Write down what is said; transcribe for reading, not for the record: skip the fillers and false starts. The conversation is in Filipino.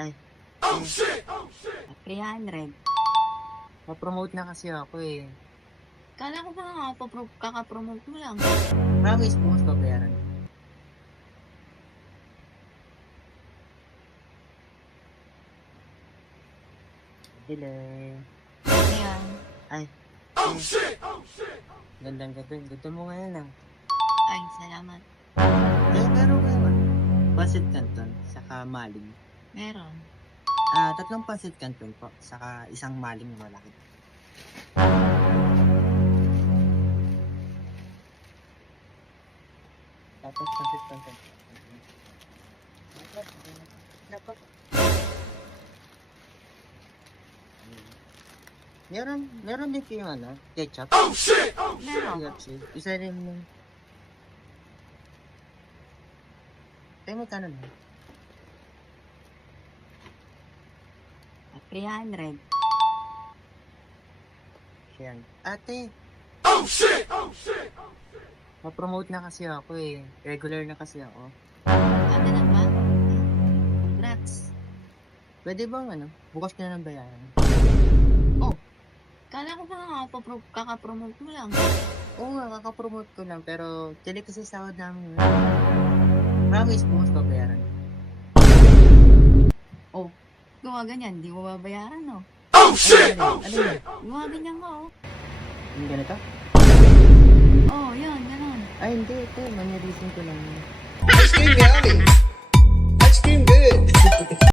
Ay, Oh eh, shit! Oh shit! 300. ma-promote na kasi ako eh. Kala ko ba nga kaka-promote mo lang? Promise, bukas babayaran. Delay. Ayan. Ay, Oh shit! Oh shit! gandang gabi. Gusto mo ngayon ah. Ay, salamat. Pero ngayon, pancit canton, saka maling. Meron. 3 pancit canton po, saka isang maling na malaki. Tapos pancit canton. Dapat. Meron din yung ano, ketchup. Oh shit! Oh shit! Meron. Isa rin mo. Tayo mo tanong mo. 300. Yan. Ate, Oh shit! Oh shit! ma-promote na kasi ako eh. Regular na kasi ako. Ano na ba? Congrats. Pwede bang ano, bukas ka na ng bayaran? Oh, kala ko ba nga kaka-promote mo lang? Oo nga, kakapromote ko lang, pero tinig kasi sahod namin. Promise, bukas babayaran. Oh, gawa ganyan, di ko babayaran, no? Oh shit! Oh Ano yun? Gawa ganyan ka, oh. Yung ganito? Oh, yan, ganon. Ay, hindi. Ito, manirisin ko lang. Ice cream yummy. Ice cream good.